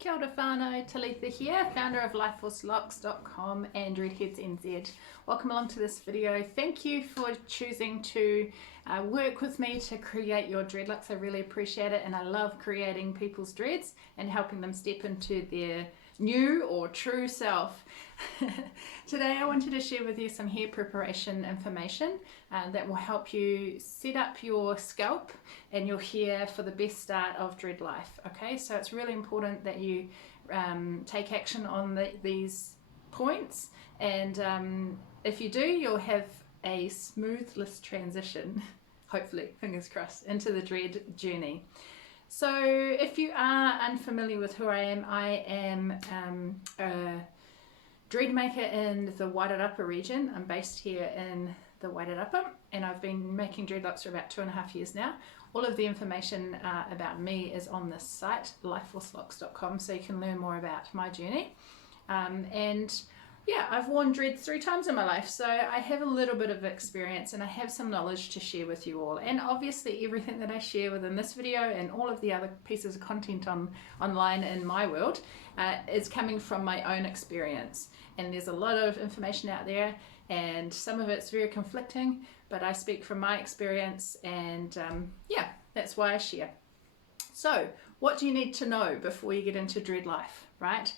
Kia ora whānau, Talitha here, founder of lifeforcelocks.com and Redheads NZ. Welcome along to this video. Thank you for choosing to work with me to create your dreadlocks. I really appreciate it, and I love creating people's dreads and helping them step into their new or true self. Today I wanted to share with you some hair preparation information that will help you set up your scalp and your hair for the best start of dread life. Okay, so it's really important that you take action on these points, and if you do, you'll have a smoothless transition, hopefully, fingers crossed, into the dread journey. So if you are unfamiliar with who I am a dread maker in the Wairarapa region. I'm based here in the Wairarapa, and I've been making dreadlocks for about 2.5 years now. All of the information about me is on this site, lifeforcelocks.com, so you can learn more about my journey. And yeah, I've worn dreads 3 times in my life, so I have a little bit of experience and I have some knowledge to share with you all. And obviously everything that I share within this video and all of the other pieces of content online in my world is coming from my own experience. And there's a lot of information out there, and some of it's very conflicting, but I speak from my experience, and yeah, that's why I share. So what do you need to know before you get into dread life, right?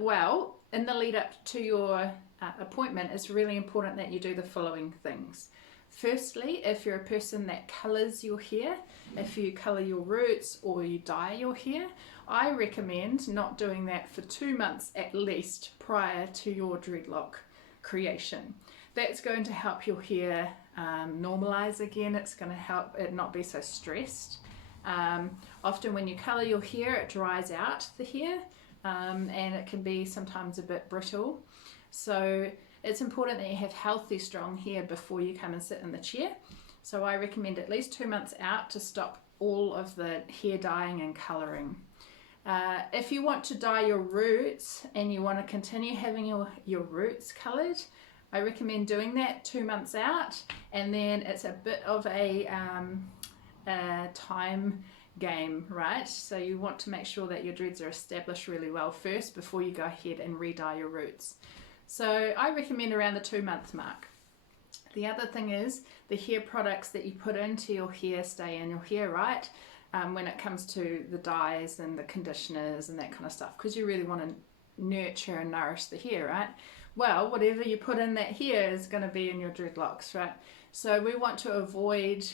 Well, in the lead up to your appointment, it's really important that you do the following things. Firstly, if you're a person that colours your hair, if you colour your roots or you dye your hair, I recommend not doing that for 2 months at least prior to your dreadlock creation. That's going to help your hair normalise again. It's going to help it not be so stressed. Often when you colour your hair, it dries out the hair, and it can be sometimes a bit brittle. So it's important that you have healthy, strong hair before you come and sit in the chair. So I recommend at least 2 months out to stop all of the hair dyeing and colouring. If you want to dye your roots and you want to continue having your roots coloured, I recommend doing that 2 months out, and then it's a bit of a time game, right? So you want to make sure that your dreads are established really well first before you go ahead and re-dye your roots. So I recommend around the 2 month mark. The other thing is the hair products that you put into your hair stay in your hair, right? When it comes to the dyes and the conditioners and that kind of stuff, because you really want to nurture and nourish the hair, right? Well, whatever you put in that hair is going to be in your dreadlocks, right? So we want to avoid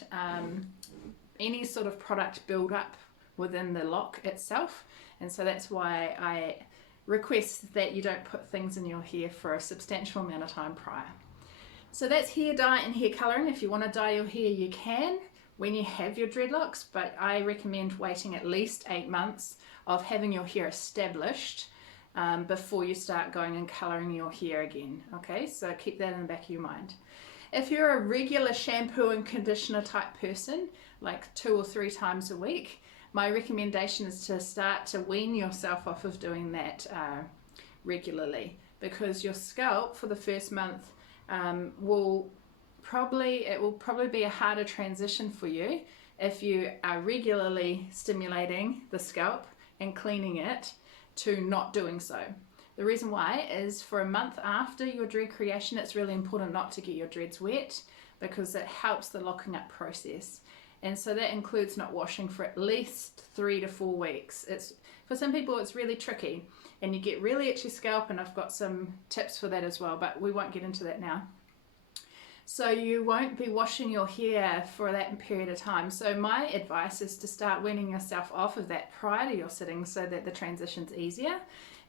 any sort of product build up within the lock itself, and so that's why I request that you don't put things in your hair for a substantial amount of time prior. So that's hair dye and hair colouring. If you want to dye your hair, you can when you have your dreadlocks, but I recommend waiting at least 8 months of having your hair established before you start going and colouring your hair again. Okay, so keep that in the back of your mind. If you're a regular shampoo and conditioner type person, like 2 or 3 times a week, my recommendation is to start to wean yourself off of doing that regularly, because your scalp for the first month will probably be a harder transition for you if you are regularly stimulating the scalp and cleaning it to not doing so. The reason why is for a month after your dread creation, it's really important not to get your dreads wet, because it helps the locking up process. And so that includes not washing for at least 3 to 4 weeks. For some people it's really tricky and you get really itchy scalp, and I've got some tips for that as well, but we won't get into that now. So you won't be washing your hair for that period of time. So my advice is to start weaning yourself off of that prior to your sitting so that the transition's easier.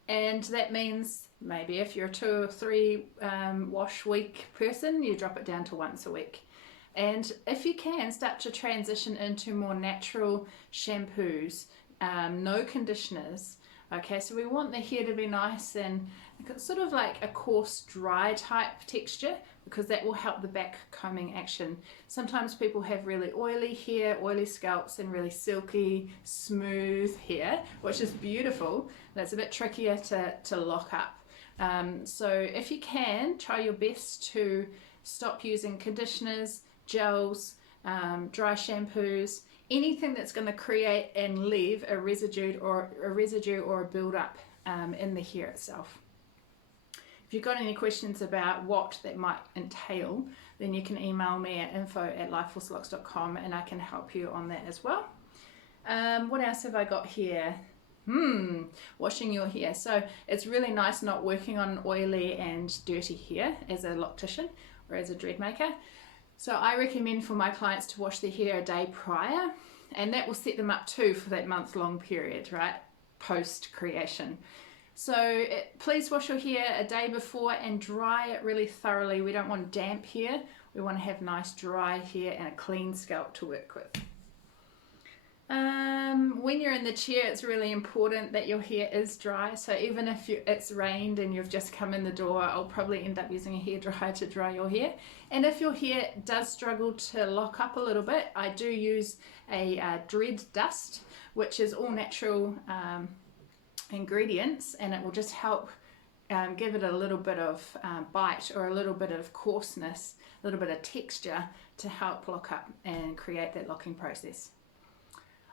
And that means maybe if you're a 2 or 3 wash week person, you drop it down to once a week. And if you can, start to transition into more natural shampoos, no conditioners. Okay, so we want the hair to be nice and sort of like a coarse, dry type texture, because that will help the back combing action. Sometimes people have really oily hair, oily scalps, and really silky, smooth hair, which is beautiful. That's a bit trickier to lock up. So if you can, try your best to stop using conditioners, gels, dry shampoos, anything that's going to create and leave a residue or a build up in the hair itself. If you've got any questions about what that might entail, then you can email me at info@lifeforcelocks.com and I can help you on that as well. What else have I got here? Washing your hair. So it's really nice not working on oily and dirty hair as a loctician or as a dread maker. So I recommend for my clients to wash their hair a day prior, and that will set them up too for that month-long period, right? Post creation. So please wash your hair a day before and dry it really thoroughly. We don't want damp hair. We want to have nice dry hair and a clean scalp to work with. When you're in the chair, it's really important that your hair is dry. So even if it's rained and you've just come in the door, I'll probably end up using a hairdryer to dry your hair. And if your hair does struggle to lock up a little bit, I do use a dread dust, which is all natural ingredients, and it will just help give it a little bit of bite or a little bit of coarseness, a little bit of texture to help lock up and create that locking process.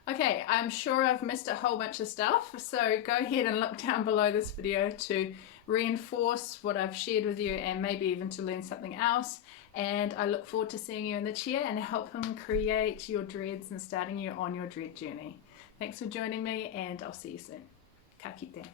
Okay, I'm sure I've missed a whole bunch of stuff, so go ahead and look down below this video to reinforce what I've shared with you and maybe even to learn something else. And I look forward to seeing you in the chair and helping create your dreads and starting you on your dread journey. Thanks for joining me, and I'll see you soon. Ka kite.